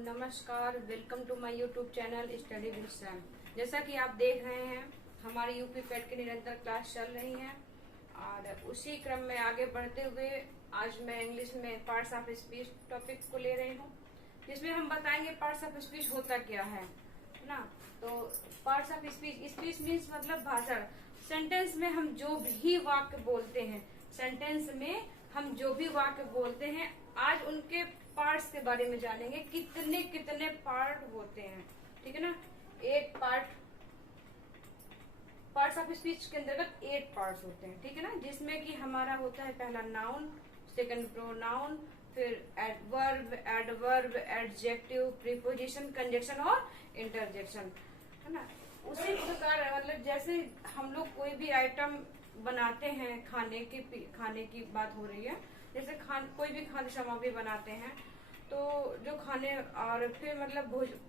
नमस्कार, welcome to my YouTube channel study with Sam. जैसा कि आप देख रहे हैं, हमारी यूपी पेट की निरंतर क्लास चल रही है और उसी क्रम में आगे बढ़ते हुए आज मैं इंग्लिश में पार्ट्स ऑफ स्पीच टॉपिक को ले रही हूँ, जिसमें हम बताएंगे पार्ट्स ऑफ स्पीच होता क्या है ना। तो parts of speech, speech means मतलब भाषण। सेंटेंस में हम जो भी वाक्य बोलते हैं, सेंटेंस में हम जो भी वाक्य बोलते हैं, आज उनके पार्ट्स के बारे में जानेंगे। कितने कितने पार्ट होते हैं, ठीक है ना। 8 पार्ट्स ऑफ स्पीच के अंतर्गत 8 पार्ट्स होते हैं, ठीक है ना। जिसमें कि हमारा होता है पहला नाउन, सेकंड प्रोनाउन, फिर adverb, adverb, adjective, preposition, conjunction और इंटरजेक्शन, है ना। उसी प्रकार मतलब जैसे हम लोग कोई भी आइटम बनाते हैं, खाने की बात हो रही है, जैसे कोई भी खाद्य सामग्री बनाते हैं, तो जो खाने और फिर मतलब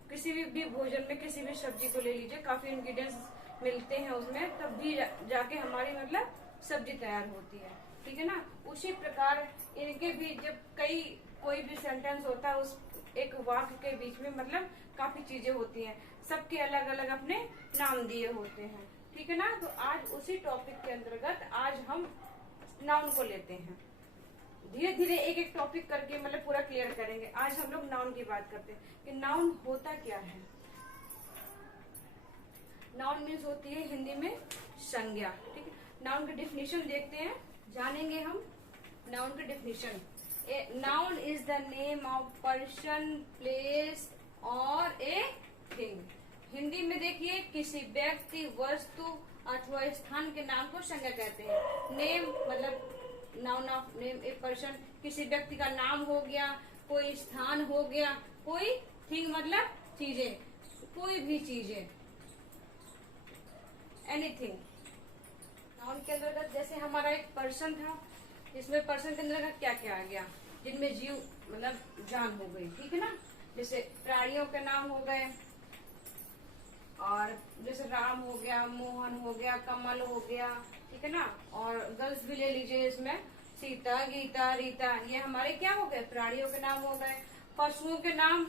किसी भी भोजन में किसी भी सब्जी को ले लीजिए, काफी इंग्रेडिएंट्स मिलते हैं उसमें, तब भी जाके हमारी मतलब सब्जी तैयार होती है, ठीक है ना। उसी प्रकार इनके भी जब कोई भी सेंटेंस होता है, उस एक वाक्य के बीच में मतलब काफी चीजें होती हैं, सबके अलग अलग अपने नाम दिए होते हैं, ठीक है ना। तो आज उसी टॉपिक के अंतर्गत आज हम नाउन को लेते हैं। धीरे धीरे एक एक टॉपिक करके मतलब पूरा क्लियर करेंगे। आज हम लोग नाउन की बात करते हैं कि नाउन होता क्या है। नाउन मीन्स होती है हिंदी में संज्ञा, ठीक है। नाउन की डेफिनेशन देखते हैं, जानेंगे हम नाउन की definition. Noun is the name of person, place और ए थिंग। हिंदी में देखिए, किसी व्यक्ति, वस्तु अथवा स्थान के नाम को संज्ञा कहते हैं। नेम मतलब noun of name, a person, किसी व्यक्ति का नाम हो गया, कोई स्थान हो गया, कोई थिंग मतलब चीजें, कोई भी चीजें, एनीथिंग। नाउन के अंतर्गत जैसे हमारा एक पर्सन था, जिसमें पर्सन के अंतर्गत क्या क्या आ गया, जिनमें जीव मतलब जान हो गई, ठीक है ना। जैसे प्राणियों के नाम हो गए, और जैसे राम हो गया, मोहन हो गया, कमल हो गया, ठीक है ना। और गर्ल्स भी ले लीजिए, इसमें सीता, गीता, रीता, ये हमारे क्या हो गए, प्राणियों के नाम हो गए। पशुओं के नाम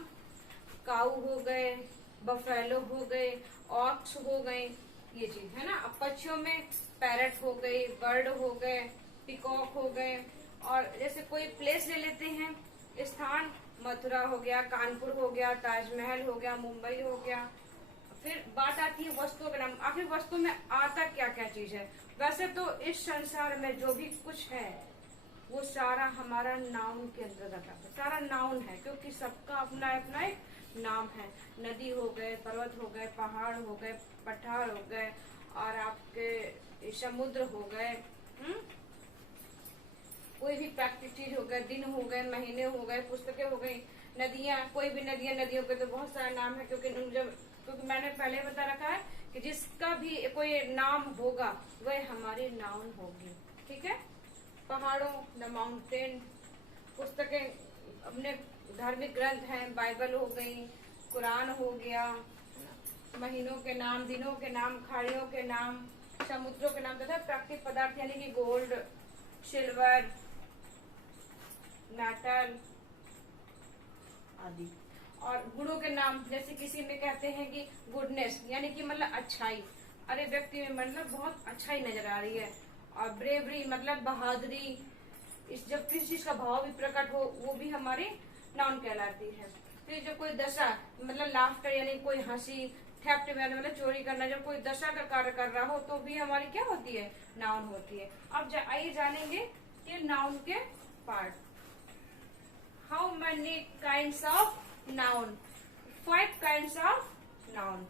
काऊ हो गए, बफेलो हो गए, ऑक्स हो गए, ये चीज है ना। अब पक्षियों में पैरट हो गई, बर्ड हो गए, पिकॉक हो गए। और जैसे कोई प्लेस ले लेते हैं, स्थान, मथुरा हो गया, कानपुर हो गया, ताजमहल हो गया, मुंबई हो गया। फिर बात आती है वस्तुओं के नाम। आखिर वस्तु में आता क्या क्या चीज है। वैसे तो इस संसार में जो भी कुछ है वो सारा हमारा नाउन के अंतर्गत आता है, सारा नाउन है, क्योंकि सबका अपना अपना एक नाम है। नदी हो गए, पर्वत हो गए, पहाड़ हो गए, पठार हो गए, और आपके समुद्र हो गए, कोई भी प्राकृतिक चीज हो गए, दिन हो गए, महीने हो गए, पुस्तकें हो गई, नदियां, कोई भी नदियों के तो बहुत सारे नाम है, क्योंकि मैंने पहले बता रखा है कि जिसका भी कोई नाम होगा वह हमारी नाउन होगी, ठीक है। पहाड़ों, द माउंटेन, पुस्तकें, अपने धार्मिक ग्रंथ हैं, बाइबल हो गई, कुरान हो गया, महीनों के नाम, दिनों के नाम, खाड़ियों के नाम, समुद्रों के नाम, तथा प्राकृतिक पदार्थ यानी कि गोल्ड, सिल्वर, मेटल आदि। और गुणों के नाम, जैसे किसी में कहते हैं कि गुडनेस यानी कि मतलब अच्छाई, अरे व्यक्ति में मतलब बहुत अच्छाई नजर आ रही है। और ब्रेवरी मतलब बहादुरी, इस जब किसी चीज का भाव भी प्रकट हो, वो भी हमारी नाउन कहलाती है। फिर जो कोई दशा मतलब लाफ्टर यानी कोई हंसी, थेफ्ट मतलब चोरी करना, जब कोई दशा का कार्य कर रहा हो तो भी हमारी क्या होती है, नाउन होती है। अब आइए जानेंगे कि नाउन के part. How many kinds of noun? 5 kinds of noun.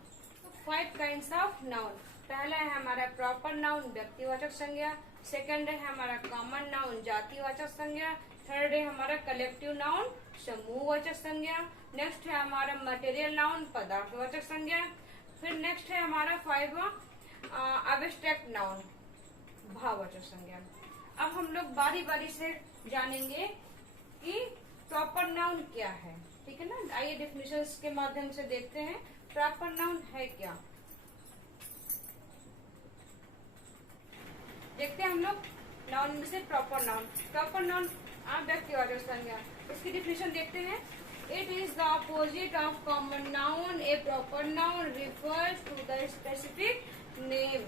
5 kinds of noun. पहला है हमारा प्रॉपर नाउन, व्यक्तिवाचक संज्ञा। सेकंड है हमारा कॉमन नाउन, जातिवाचक संज्ञा। थर्ड है हमारा कलेक्टिव नाउन, समूहवाचक संज्ञा। नेक्स्ट है हमारा मटेरियल नाउन, पदार्थवाचक संज्ञा। फिर नेक्स्ट है हमारा 5वां एब्स्ट्रैक्ट नाउन, भाववाचक संज्ञा। अब हम लोग बारी बारी से जानेंगे कि प्रॉपर नाउन क्या है, ठीक है ना। आइए डेफिनेशंस के माध्यम से देखते हैं प्रॉपर नाउन है क्या। देखते हैं हम लोग नाउन में से प्रॉपर नाउन। प्रॉपर नाउन व्यक्तिवाचक संज्ञा, इसकी डेफिनेशन देखते हैं। It is the opposite of common noun. A proper noun refers to the specific name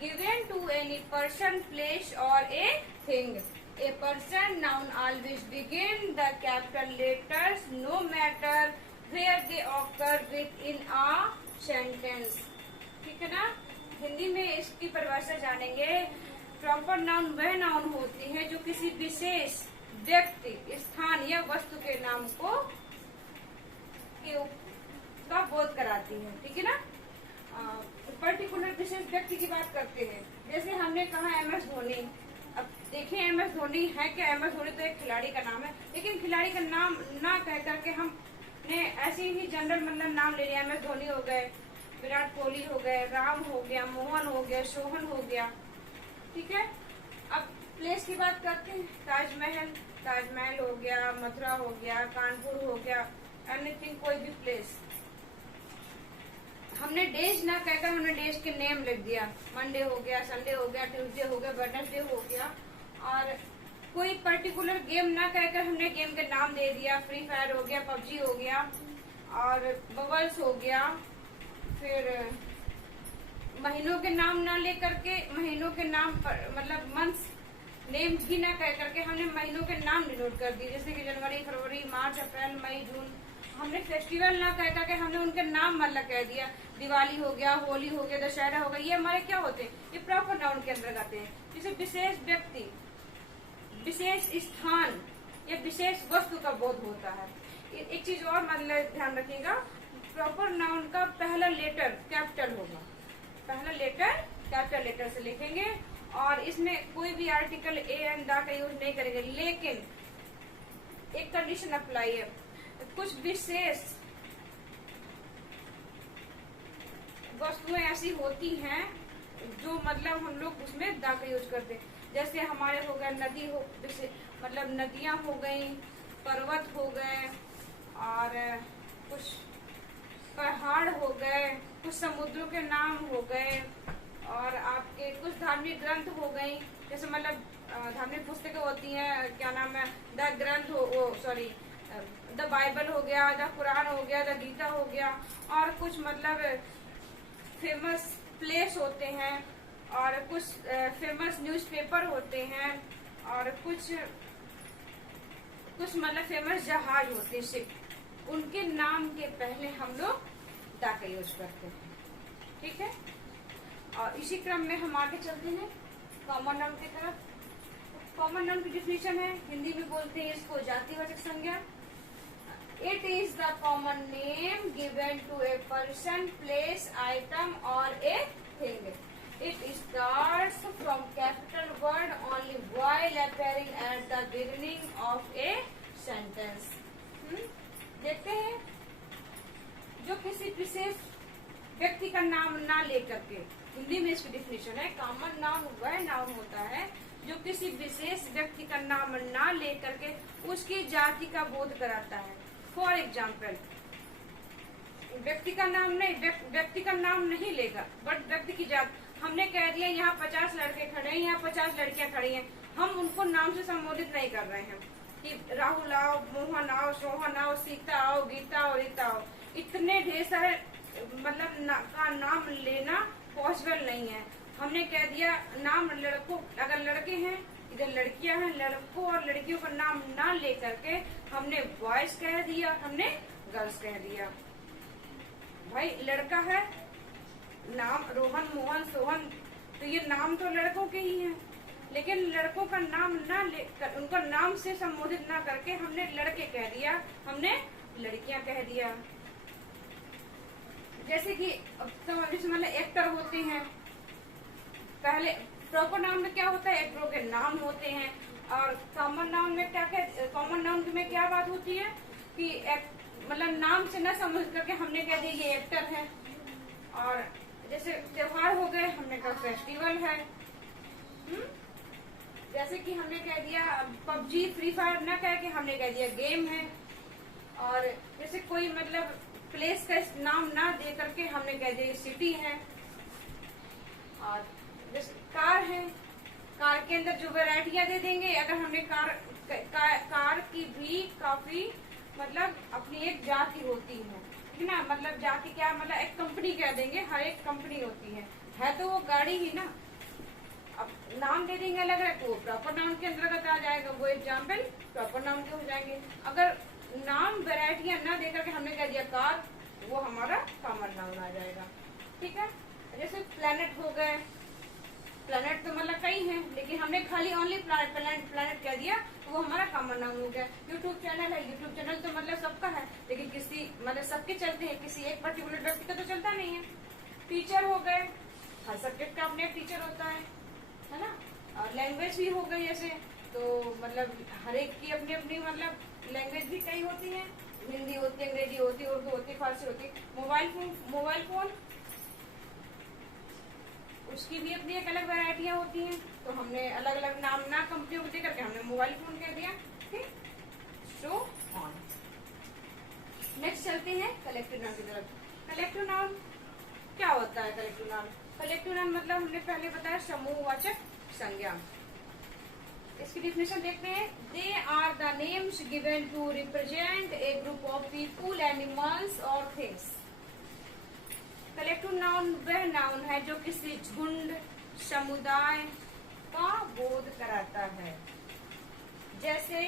given to any person, place, or a thing. A person noun always begin the capital letters, no matter where they occur within a sentence. ठीक है ना? हिंदी में इसकी परिभाषा जानेंगे। Proper noun वह noun होती है जो किसी विशेष व्यक्ति, स्थान या वस्तु के नाम को का बोध कराती है। ठीक है ना? पर्टिकुलर विशेष व्यक्ति की बात करते हैं। जैसे हमने कहा MS धोनी। अब देखिए MS धोनी है क्या? MS धोनी तो एक खिलाड़ी का नाम है, लेकिन खिलाड़ी का नाम ना कह करके हमने ऐसे ही जनरल मतलब नाम ले लिया। MS धोनी हो गए, विराट कोहली हो गए, राम हो गया, मोहन हो गया, सोहन हो गया। ठीक है? अब प्लेस की बात करते हैं। ताजमहल हो गया, मथुरा हो गया, कानपुर हो गया, एनीथिंग, कोई भी प्लेस। हमने डेज ना कहकर हमने डेज के नेम लिख दिया। मंडे हो गया, संडे हो गया, ट्यूसडे हो गया, वेडनेसडे हो गया। और कोई पर्टिकुलर गेम ना कहकर हमने गेम के नाम दे दिया। फ्री फायर हो गया, PUBG हो गया, और बबल्स हो गया। फिर महीनों के नाम ना लेकर के महीनों के नाम पर मतलब मंथ्स नेम भी ना कह करके हमने महीनों के नाम डिनोट कर दिए। जैसे कि जनवरी, फरवरी, मार्च, अप्रैल, मई, जून। हमने फेस्टिवल ना कह करके हमने उनके नाम मतलब कह दिया। दिवाली हो गया, होली हो गया, दशहरा हो गया। ये हमारे क्या होते हैं? ये प्रॉपर नाउन के अंदर आते हैं। जैसे विशेष व्यक्ति, विशेष स्थान या विशेष वस्तु का बोध होता है। एक चीज और मतलब ध्यान रखिएगा, प्रॉपर नाउन का पहला लेटर कैपिटल होगा। पहला लेटर कैपिटल लेटर से लिखेंगे, और इसमें कोई भी आर्टिकल ए एंड द का यूज नहीं करेंगे। लेकिन एक कंडीशन अप्लाई है। कुछ विशेष वस्तुएं ऐसी होती हैं जो मतलब हम लोग उसमें द का यूज करते हैं। जैसे हमारे हो गए नदी हो, मतलब नदियां हो गई, पर्वत हो गए, और कुछ पहाड़ हो गए, कुछ समुद्रों के नाम हो गए, और आपके कुछ धार्मिक ग्रंथ हो गई। जैसे मतलब धार्मिक पुस्तकें होती हैं, क्या नाम है, द ग्रंथ द बाइबल हो गया, द कुरान हो गया, द गीता हो गया। और कुछ मतलब फेमस प्लेस होते हैं, और कुछ फेमस न्यूज़पेपर होते हैं, और कुछ मतलब फेमस जहाज होते हैं, शिप। उनके नाम के पहले हम लोग द का यूज करते हैं। ठीक है? और इसी क्रम में हम आगे चलते हैं कॉमन नाउन की तरफ। कॉमन नाउन की डिफिनेशन है, हिंदी में बोलते हैं इसको जातिवाचक संज्ञा। It is the common name given to a person, place, item और a thing. It starts from capital word only while appearing at the beginning of a sentence. देखते हैं, जो किसी विशेष व्यक्ति का नाम ना लेकर के, हिंदी में इसकी डिफिनेशन है, कॉमन नाउन वह नाउन होता है जो किसी विशेष व्यक्ति का नाम ना लेकर के उसकी जाति का बोध कराता है। फॉर एग्जाम्पल, व्यक्ति का नाम नहीं लेगा, बट व्यक्ति की जाति। हमने कह दिया यहाँ 50 लड़के खड़े हैं, यहाँ 50 लड़कियां खड़ी हैं, हम उनको नाम से संबोधित नहीं कर रहे हैं कि राहुल आओ, मोहन आओ, सोहन आओ, सीता आओ, गीता आओ, रीता आओ। इतने ढेर सारे मतलब का नाम लेना पॉसिबल नहीं है। हमने कह दिया नाम लड़कों, अगर लड़के हैं, इधर लड़कियां हैं, लड़कों और लड़कियों का नाम ना लेकर के हमने बॉयज कह दिया, हमने गर्ल्स कह दिया। भाई लड़का है, नाम रोहन, मोहन, सोहन, तो ये नाम तो लड़कों के ही हैं, लेकिन लड़कों का नाम ना लेकर, उनका नाम से संबोधित ना करके हमने लड़के कह दिया, हमने लड़कियां कह दिया। जैसे कि मतलब एक्टर होते हैं, पहले प्रॉपर नाउन में क्या होता है, एक्टरों के नाम होते हैं। और कॉमन नाउन में कॉमन नाउन में क्या बात होती है कि मतलब नाम से ना समझ करके हमने कह दिया ये एक्टर है। और जैसे त्योहार हो गए, हमने कहा फेस्टिवल है। जैसे कि हमने कह दिया PUBG, फ्री फायर ना कह के हमने कह दिया गेम है। और जैसे कोई मतलब प्लेस का नाम ना दे करके हमने कह दिया सिटी है। और जैसे कार है, कार के अंदर जो वैरायटियां दे देंगे, अगर हमने कार की भी काफी मतलब अपनी एक जाति होती है ना। मतलब जाति क्या, मतलब एक कंपनी कह देंगे, हर एक कंपनी होती है तो वो गाड़ी ही ना। अब नाम दे देंगे अलग अलग तो प्रॉपर नाउन के अंतर्गत आ जाएगा, वो एग्जाम्पल प्रॉपर नाउन के हो जाएंगे। अगर नाम वेराइटियां ना देकर के हमने कह दिया कार, वो हमारा कॉमन नाउन आ जाएगा। ठीक है, जैसे प्लेनेट हो गए, प्लेनेट तो मतलब कई हैं, लेकिन हमने खाली ओनली प्लेनेट प्लेनेट प्लेनेट कह दिया तो वो हमारा कॉमन नाउन हो गया। यूट्यूब चैनल है, यूट्यूब चैनल तो मतलब सबका है, लेकिन किसी मतलब सबके चलते हैं, किसी एक पर्टिकुलर व्यक्ति का तो चलता नहीं है। टीचर हो गए, हर सब्जेक्ट का अपने टीचर होता है ना। और लैंग्वेज भी हो गई जैसे, तो मतलब हर एक की अपनी अपनी मतलब लैंग्वेज भी कई होती है, हिंदी होती है, अंग्रेजी होती है, उर्दू होती है, फारसी होती है। मोबाइल फोन उसकी भी अपनी एक अलग वैरायटियां होती हैं, तो हमने अलग अलग नाम ना कंपनियों को देकर के हमने मोबाइल फोन कह दिया। ठीक, सो ऑन। नेक्स्ट चलते हैं कलेक्टिव नाउन की तरफ। कलेक्टिव नाउन क्या होता है? कलेक्टिव नाउन, कलेक्टिव नाउन मतलब हमने पहले बताया समूहवाचक संज्ञा। इसकी डिफिनेशन देखते हैं। They are the names given to represent a group of people, animals और थिंग्स। कलेक्टिव नाउन वह नाउन है जो किसी झुंड, समुदाय का बोध कराता है। जैसे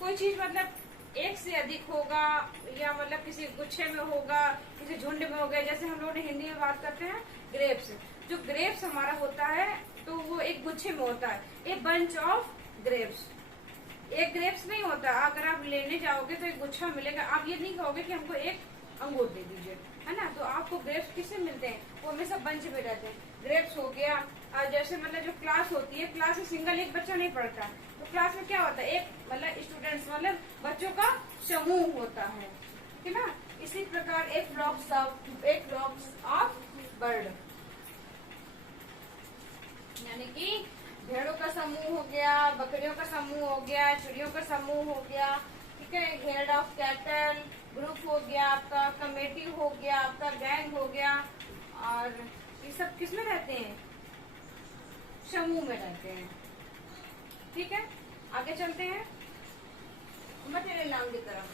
कोई चीज मतलब एक से अधिक होगा, या मतलब किसी गुच्छे में होगा, किसी झुंड में होगा। जैसे हम लोग ने हिंदी में बात करते हैं ग्रेप्स, जो ग्रेप्स हमारा होता है तो वो एक गुच्छे में होता है, ए बंच ऑफ ग्रेप्स। एक ग्रेप्स नहीं होता, अगर आप लेने जाओगे तो एक गुच्छा मिलेगा। आप ये नहीं कहोगे कि हमको एक अंगूर दे दीजिए, है ना। तो आपको ग्रेप्स किससे मिलते हैं? वो हमेशा बंच में रहते हैं। ग्रेप्स हो गया। और जैसे मतलब जो क्लास होती है, क्लास में सिंगल एक बच्चा नहीं पढ़ता, तो क्लास में क्या होता है? एक मतलब स्टूडेंट्स मतलब बच्चों का समूह होता है ना। इसी प्रकार एक फ्लॉक्स ऑफ बर्ड, यानी कि भेड़ों का समूह हो गया, बकरियों का समूह हो गया, चिड़ियों का समूह हो गया। ठीक है, हेड ऑफ कैटल ग्रुप हो गया आपका, कमेटी हो गया आपका, गैंग हो गया। और ये सब किस में रहते हैं? समूह में रहते हैं। ठीक है, आगे चलते हैं मटेरियल नाउन की तरफ।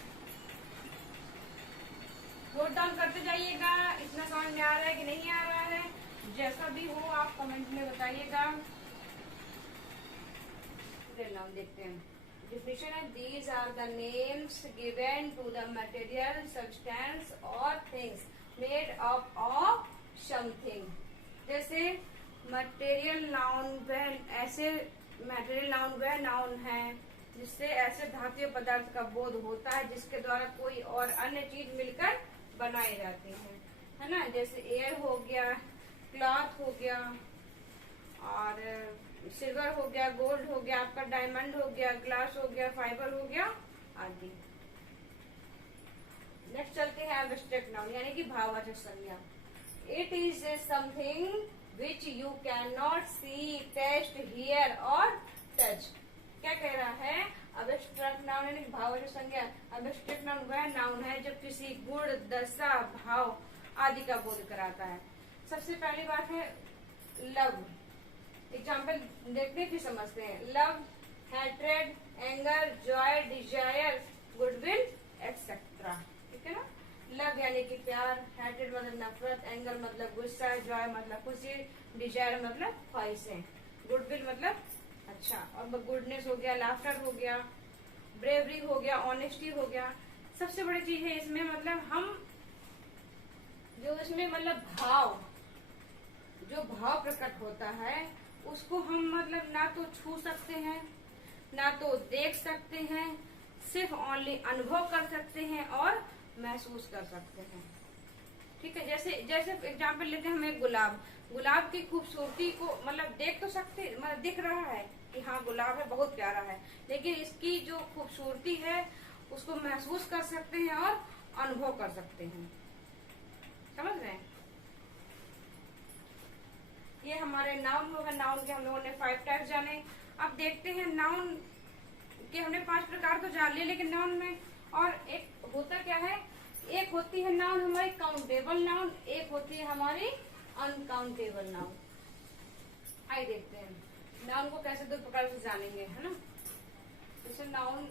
नोट डाउन करते जाइएगा, इतना समझ में आ रहा है कि नहीं आ रहा है, जैसा भी हो आप कमेंट में बताइएगा। मटेरियल नाउन देखते हैं। Definition है, these are the names given to the material, substance or things made up of something। जैसे मटेरियल नाउन वह ऐसे मटेरियल नाउन वह नाउन है जिससे ऐसे धातुय पदार्थ का बोध होता है जिसके द्वारा कोई और अन्य चीज मिलकर बनाई जाती है ना। जैसे एयर हो गया, क्लॉथ हो गया, और सिल्वर हो गया, गोल्ड हो गया, आपका डायमंड हो गया, ग्लास हो गया, फाइबर हो गया आदि। नेक्स्ट चलते हैं एब्स्ट्रैक्ट नाउन, यानी कि भाववाचक संज्ञा। It is something which you can not see, taste, hear और टच। क्या कह रहा है? एब्स्ट्रैक्ट नाउन यानी भाववाचक संज्ञा। एब्स्ट्रैक्ट नाउन वह नाउन है जो किसी गुण, दशा, भाव आदि का बोध कराता है। सबसे पहली बात है लव। एग्जाम्पल देखते फिर समझते हैं। Love, hatred, anger, joy, desire, goodwill etcetera. ठीक है ना। लव यानी कि प्यार, हैट्रेड मतलब नफरत, एंगर मतलब गुस्सा, जॉय मतलब खुशी, डिजायर मतलब ख्वाहिशें, गुडविल मतलब अच्छा, और गुडनेस हो गया, लाफ्टर हो गया, ब्रेवरी हो गया, ऑनेस्टी हो गया। सबसे बड़ी चीज है इसमें मतलब हम जो इसमें मतलब जो भाव प्रकट होता है उसको हम मतलब ना तो छू सकते हैं, ना तो देख सकते हैं, सिर्फ ओनली अनुभव कर सकते हैं और महसूस कर सकते हैं। ठीक है, जैसे एग्जाम्पल लेते हैं हम एक गुलाब की खूबसूरती को मतलब देख तो सकते, मतलब दिख रहा है कि हाँ गुलाब है, बहुत प्यारा है, लेकिन इसकी जो खूबसूरती है उसको महसूस कर सकते हैं और अनुभव कर सकते हैं। समझ रहे हैं? ये हमारे नाउन होगा। नाउन के हम लोगों ने 5 टाइप्स जाने। अब देखते हैं नाउन के हमने 5 प्रकार तो जान लिए, लेकिन नाउन में और एक होता क्या है? एक होती है नाउन हमारी काउंटेबल नाउन, एक होती है हमारी अनकाउंटेबल नाउन। आइए देखते हैं नाउन को कैसे 2 प्रकार से जानेंगे, है ना। जैसे नाउन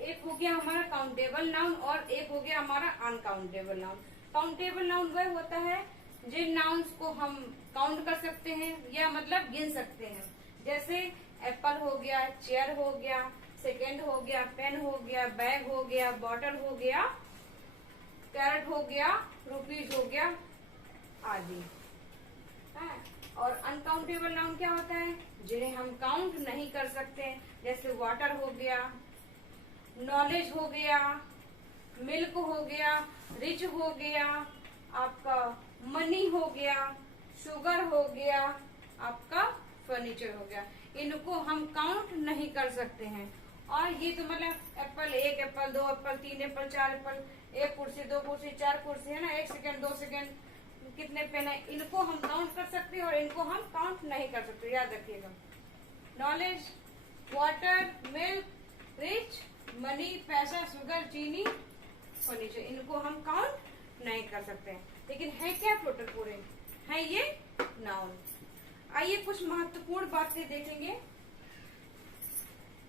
एक हो गया हमारा काउंटेबल नाउन और एक हो गया हमारा अनकाउंटेबल नाउन। काउंटेबल नाउन वह होता है जिन नाउन्स को हम काउंट कर सकते हैं या मतलब गिन सकते हैं। जैसे एप्पल हो गया, चेयर हो गया, सेकेंड हो गया, पेन हो गया, बैग हो गया, बॉटल हो गया, कैरेट हो गया, रुपीज हो गया आदि है। और अनकाउंटेबल नाउन क्या होता है, जिन्हें हम काउंट नहीं कर सकते। जैसे वाटर हो गया, नॉलेज हो गया, मिल्क हो गया, रिच हो गया, आपका मनी हो गया, शुगर हो गया, आपका फर्नीचर हो गया। इनको हम काउंट नहीं कर सकते हैं। और ये तो मतलब एप्पल, एक एप्पल, दो एप्पल, तीन एप्पल, चार एप्पल, एक कुर्सी, दो कुर्सी, चार कुर्सी है ना, एक सेकेंड, दो सेकेंड, कितने पेन है, इनको हम काउंट कर सकते हैं और इनको हम काउंट नहीं कर सकते। याद रखिएगा, knowledge, water, milk, rich, money, पैसा, शुगर, चीनी, फर्नीचर, इनको हम काउंट नहीं कर सकते हैं। लेकिन है क्या टोटल पूरे, है ये नाउन। आइए कुछ महत्वपूर्ण बातें देखेंगे।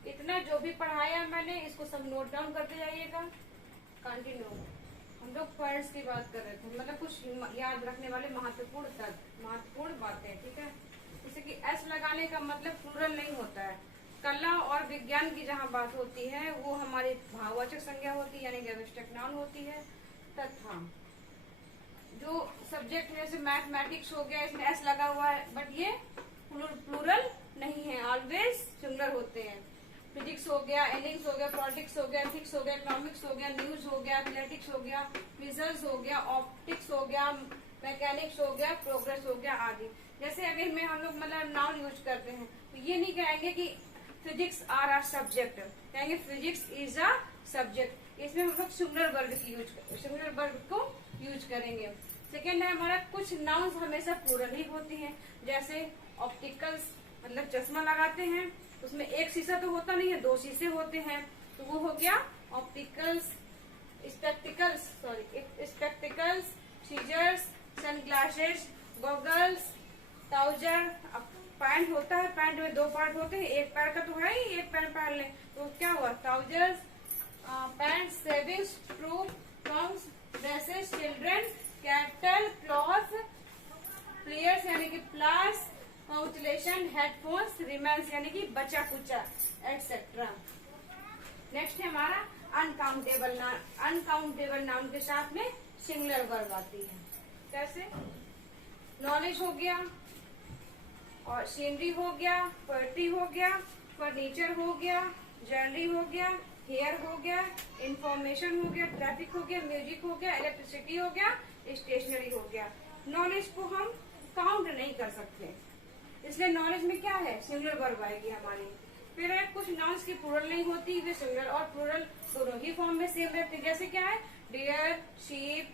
इतना जो भी पढ़ाया मैंने इसको सब नोट डाउन करते जाइएगा। कंटिन्यू, हम लोग पॉइंट्स की बात कर रहे थे, मतलब कुछ याद रखने वाले महत्वपूर्ण बातें, ठीक है। जैसे कि एस लगाने का मतलब प्लूरल नहीं होता है। कला और विज्ञान की जहाँ बात होती है वो हमारी भाववाचक संज्ञा होती है, यानी कि अविष्टक नाउन होती है। तथा जो सब्जेक्ट है जैसे मैथमेटिक्स हो गया, इसमें एस लगा हुआ है, बट ये प्लूरल नहीं है, ऑलवेज सिंगुलर होते हैं। फिजिक्स हो गया, एलिंग्स हो गया, पॉलिटिक्स हो गया, एथिक्स हो गया, इकोनॉमिक्स हो गया, न्यूज हो गया, एथलेटिक्स हो गया, मिजल्स हो गया, ऑप्टिक्स हो गया, मैकेनिक्स हो गया, प्रोग्रेस हो गया आदि। जैसे अगर में हम लोग मतलब नाउन यूज करते हैं तो ये नहीं कहेंगे कि फिजिक्स आर आ सब्जेक्ट, कहेंगे फिजिक्स इज अ सब्जेक्ट। इसमें हम लोग सिंगुलर वर्ब को यूज करेंगे। सेकेंड है हमारा, कुछ नाउन्स हमेशा प्लूरल ही होती हैं। जैसे ऑप्टिकल्स मतलब चश्मा लगाते हैं, उसमें एक शीशा तो होता नहीं है, दो शीशे होते हैं, तो वो हो गया opticals. Spectacles, scissors, sunglasses, goggles, trouser. अब पैंट होता है, पैंट में दो पार्ट होते हैं, एक पैर का तो है ही, एक पैर पहन ले तो क्या हुआ, trousers, pant, savings, true, Trunks, dresses, children, cattle, cloth, players यानी कि प्लास, काउंसुलेशन, हेडफोन्स, रिमेन्स यानी कि बचा कुचा, एटसेट्रा। नेक्स्ट है हमारा अनकाउंटेबल नाउन। अनकाउंटेबल नाउन के साथ में सिंगुलर वर्ब आती है। कैसे, नॉलेज हो गया, और सीनरी हो गया, पोएट्री हो गया, फर्नीचर हो गया, ज्वेलरी हो गया, हेयर हो गया, इंफॉर्मेशन हो गया, ट्रैफिक हो गया, म्यूजिक हो गया, इलेक्ट्रिसिटी हो गया, स्टेशनरी हो गया। नॉलेज को हम काउंट नहीं कर सकते, इसलिए नॉलेज में क्या है, सिंगुलर वर्ब आएगी हमारी। फिर है कुछ नाउन्स की प्लूरल नहीं होती, वे सिंगुलर और प्लूरल दोनों ही फॉर्म में सेम रहते हैं। जैसे क्या है, deer, sheep,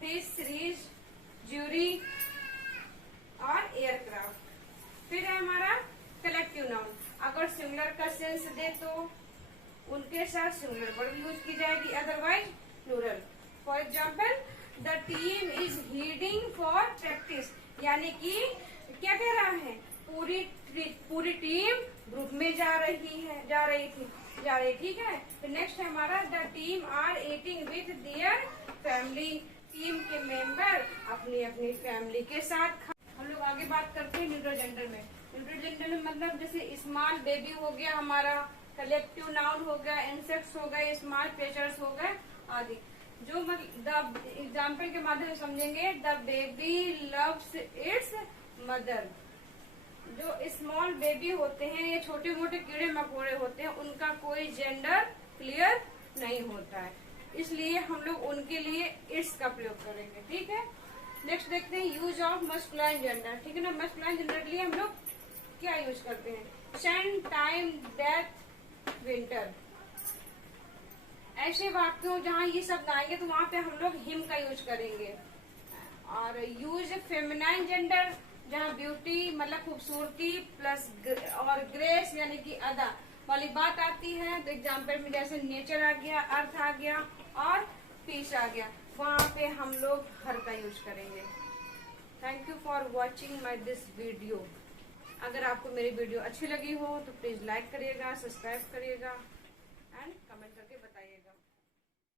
fish, rich, jury और एयरक्राफ्ट। फिर है हमारा कलेक्टिव नाउन। अगर सिंगुलर का सेंस दे तो उनके साथ सिंगुलर वर्ब यूज की जाएगी, otherwise plural. For example, the team is heading for practice, यानी कि क्या कह रहा है, पूरी टीम ग्रुप में जा रही थी, ठीक है। तो नेक्स्ट है हमारा, the team are eating with their family, team के मेंबर अपनी अपनी फैमिली के साथ हम लोग आगे बात करते हैं न्यूट्रल जेंडर में। न्यूट्रल जेंडर में मतलब जैसे स्मॉल बेबी हो गया हमारा, कलेक्टिव नाउन हो गया, इंसेक्ट्स हो गए, स्मॉल क्रिएचर्स हो गए आदि। जो मतलब एग्जाम्पल के माध्यम से समझेंगे, the baby loves it's mother. जो स्मॉल बेबी होते हैं, ये छोटे मोटे कीड़े मकोड़े होते हैं, उनका कोई जेंडर क्लियर नहीं होता है, इसलिए हम लोग उनके लिए इट्स का प्रयोग करेंगे, ठीक है। नेक्स्ट देखते हैं यूज ऑफ मस्कुलाइन जेंडर, ठीक है ना। मस्कुलाइन जेंडर के लिए हम लोग क्या यूज करते हैं, सन, टाइम, डेथ, विंटर। ऐसे वाक्यों जहाँ ये सब आएंगे तो वहाँ पे हम लोग हिम का यूज करेंगे। और यूज फेमिनाइन जेंडर, जहाँ ब्यूटी मतलब खूबसूरती प्लस और ग्रेस यानी कि अदा वाली बात आती है। तो एग्जाम्पल में जैसे नेचर आ गया, अर्थ आ गया और पीस आ गया, वहाँ पे हम लोग हर का यूज करेंगे। Thank you for watching my this video. अगर आपको मेरी वीडियो अच्छी लगी हो तो प्लीज लाइक करिएगा, सब्सक्राइब करिएगा। एंड कमेंट करके